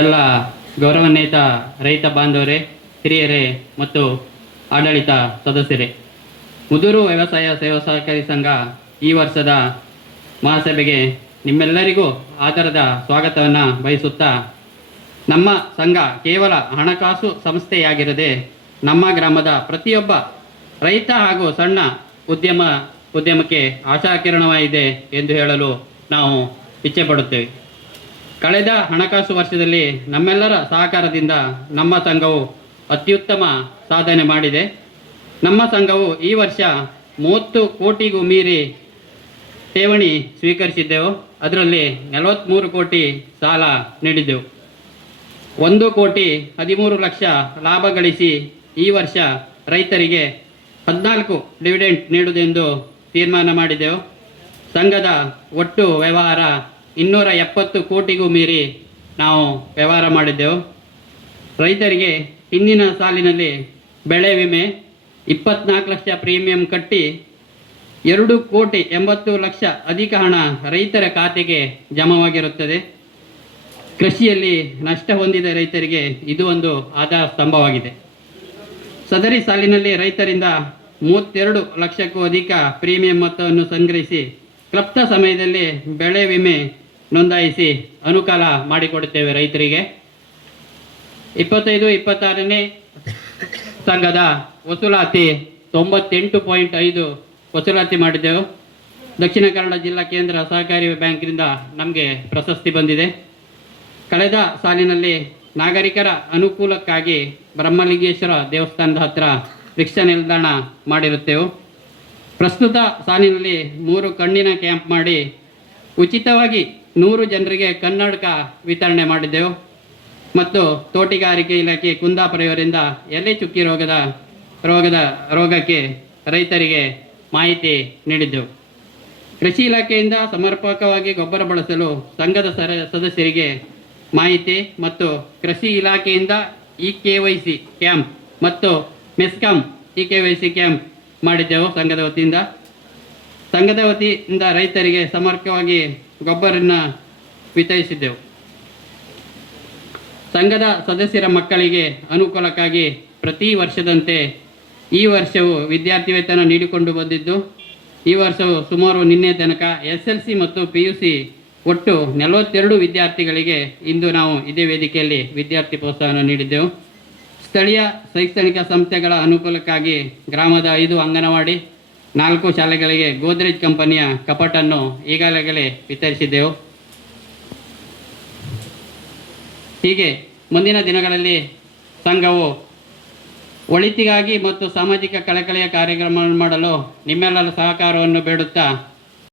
ಎಲ್ಲ ಗೌರವಾನ್ವಿತ ರೈತ ಬಾಂಧವರೇ, ಹಿರಿಯರೇ ಮತ್ತು ಆಡಳಿತ ಸದಸ್ಯರೇ, ಮುದೂರು ವ್ಯವಸಾಯ ಸೇವಾ ಸಹಕಾರಿ ಸಂಘ ಈ ವರ್ಷದ ಮಹಾಸಭೆಗೆ ನಿಮ್ಮೆಲ್ಲರಿಗೂ ಆದರದ ಸ್ವಾಗತವನ್ನು ಬಯಸುತ್ತಾ, ನಮ್ಮ ಸಂಘ ಕೇವಲ ಹಣಕಾಸು ಸಂಸ್ಥೆಯಾಗಿರದೆ ನಮ್ಮ ಗ್ರಾಮದ ಪ್ರತಿಯೊಬ್ಬ ರೈತ ಹಾಗೂ ಸಣ್ಣ ಉದ್ಯಮಕ್ಕೆ ಆಶಾಕಿರಣವಾಗಿದೆ ಎಂದು ಹೇಳಲು ನಾವು ಇಚ್ಛೆಪಡುತ್ತೇವೆ. ಕಳೆದ ಹಣಕಾಸು ವರ್ಷದಲ್ಲಿ ನಮ್ಮೆಲ್ಲರ ಸಹಕಾರದಿಂದ ನಮ್ಮ ಸಂಘವು ಅತ್ಯುತ್ತಮ ಸಾಧನೆ ಮಾಡಿದೆ. ನಮ್ಮ ಸಂಘವು ಈ ವರ್ಷ 30 ಕೋಟಿಗೂ ಮೀರಿ ಠೇವಣಿ ಸ್ವೀಕರಿಸಿದ್ದೆವು. ಅದರಲ್ಲಿ 43 ಕೋಟಿ ಸಾಲ ನೀಡಿದ್ದೆವು. 1,13,00,000 ಲಾಭ ಗಳಿಸಿ ಈ ವರ್ಷ ರೈತರಿಗೆ 14 ಡಿವಿಡೆಂಟ್ ನೀಡುವುದೆಂದು ತೀರ್ಮಾನ ಮಾಡಿದೆವು. ಸಂಘದ ಒಟ್ಟು ವ್ಯವಹಾರ 270 ಕೋಟಿಗೂ ಮೀರಿ ನಾವು ವ್ಯವಹಾರ ಮಾಡಿದ್ದೆವು. ರೈತರಿಗೆ ಹಿಂದಿನ ಸಾಲಿನಲ್ಲಿ ಬೆಳೆ ವಿಮೆ 24 ಲಕ್ಷ ಪ್ರೀಮಿಯಂ ಕಟ್ಟಿ 2,80,00,000 ಅಧಿಕ ಹಣ ರೈತರ ಖಾತೆಗೆ ಜಮಾವಾಗಿರುತ್ತದೆ. ಕೃಷಿಯಲ್ಲಿ ನಷ್ಟ ಹೊಂದಿದ ರೈತರಿಗೆ ಇದು ಒಂದು ಆಧಾರ ಸ್ತಂಭವಾಗಿದೆ. ಸದರಿ ಸಾಲಿನಲ್ಲಿ ರೈತರಿಂದ 32 ಲಕ್ಷಕ್ಕೂ ಅಧಿಕ ಪ್ರೀಮಿಯಂ ಮೊತ್ತವನ್ನು ಸಂಗ್ರಹಿಸಿ ಕ್ಲಪ್ತ ಸಮಯದಲ್ಲಿ ಬೆಳೆ ವಿಮೆ ನೋಂದಾಯಿಸಿ ಅನುಕೂಲ ಮಾಡಿಕೊಡುತ್ತೇವೆ ರೈತರಿಗೆ. 25-26ನೇ ಸಂಘದ ವಸೂಲಾತಿ 98.5 ವಸೂಲಾತಿ ಮಾಡಿದ್ದೆವು. ದಕ್ಷಿಣ ಕನ್ನಡ ಜಿಲ್ಲಾ ಕೇಂದ್ರ ಸಹಕಾರಿ ಬ್ಯಾಂಕಿನಿಂದ ನಮಗೆ ಪ್ರಶಸ್ತಿ ಬಂದಿದೆ. ಕಳೆದ ಸಾಲಿನಲ್ಲಿ ನಾಗರಿಕರ ಅನುಕೂಲಕ್ಕಾಗಿ ಬ್ರಹ್ಮಲಿಂಗೇಶ್ವರ ದೇವಸ್ಥಾನದ ಹತ್ತಿರ ರಿಕ್ಷಾ ನಿಲ್ದಾಣ ಮಾಡಿರುತ್ತೇವೆ. ಪ್ರಸ್ತುತ ಸಾಲಿನಲ್ಲಿ 3 ಕಣ್ಣಿನ ಕ್ಯಾಂಪ್ ಮಾಡಿ ಉಚಿತವಾಗಿ 100 ಜನರಿಗೆ ಕನ್ನಡಕ ವಿತರಣೆ ಮಾಡಿದ್ದೆವು. ಮತ್ತು ತೋಟಗಾರಿಕೆ ಇಲಾಖೆ ಕುಂದಾಪುರ ಇವರಿಂದ ಎಲೆ ಚುಕ್ಕಿ ರೋಗಕ್ಕೆ ರೈತರಿಗೆ ಮಾಹಿತಿ ನೀಡಿದ್ದೆವು. ಕೃಷಿ ಇಲಾಖೆಯಿಂದ ಸಮರ್ಪಕವಾಗಿ ಗೊಬ್ಬರ ಬಳಸಲು ಸಂಘದ ಸದಸ್ಯರಿಗೆ ಮಾಹಿತಿ ಮತ್ತು ಕೃಷಿ ಇಲಾಖೆಯಿಂದ EKYC ಕ್ಯಾಂಪ್ ಮತ್ತು ಮೆಸ್ಕಾಂ EKYC ಕ್ಯಾಂಪ್ ಮಾಡಿದ್ದೆವು. ಸಂಘದ ವತಿಯಿಂದ ರೈತರಿಗೆ ಸಮರ್ಪಕವಾಗಿ ಗೊಬ್ಬರನ್ನ ವಿತರಿಸಿದ್ದೆವು. ಸಂಘದ ಸದಸ್ಯರ ಮಕ್ಕಳಿಗೆ ಅನುಕೂಲಕ್ಕಾಗಿ ಪ್ರತಿ ವರ್ಷದಂತೆ ಈ ವರ್ಷವೂ ವಿದ್ಯಾರ್ಥಿ ವೇತನ ನೀಡಿಕೊಂಡು ಬಂದಿದ್ದು, ಈ ವರ್ಷವು ಸುಮಾರು ನಿನ್ನೆ ತನಕ SLC ಮತ್ತು PUC ಒಟ್ಟು 42 ವಿದ್ಯಾರ್ಥಿಗಳಿಗೆ ಇಂದು ನಾವು ಇದೇ ವೇದಿಕೆಯಲ್ಲಿ ವಿದ್ಯಾರ್ಥಿ ಪ್ರೋತ್ಸಾಹವನ್ನು ನೀಡಿದ್ದೆವು. ಸ್ಥಳೀಯ ಶೈಕ್ಷಣಿಕ ಸಂಸ್ಥೆಗಳ ಅನುಕೂಲಕ್ಕಾಗಿ ಗ್ರಾಮದ 5 ಅಂಗನವಾಡಿ 4 ಶಾಲೆಗಳಿಗೆ ಗೋದ್ರೇಜ್ ಕಂಪನಿಯ ಕಪಾಟನ್ನು ಈಗಾಗಲೇ ವಿತರಿಸಿದ್ದೆವು. ಹೀಗೆ ಮುಂದಿನ ದಿನಗಳಲ್ಲಿ ಸಂಘವು ಒಳಿತಿಗಾಗಿ ಮತ್ತು ಸಾಮಾಜಿಕ ಕಳಕಳಿಯ ಕಾರ್ಯಕ್ರಮವನ್ನು ಮಾಡಲು ನಿಮ್ಮೆಲ್ಲರ ಸಹಕಾರವನ್ನು ಬೇಡುತ್ತಾ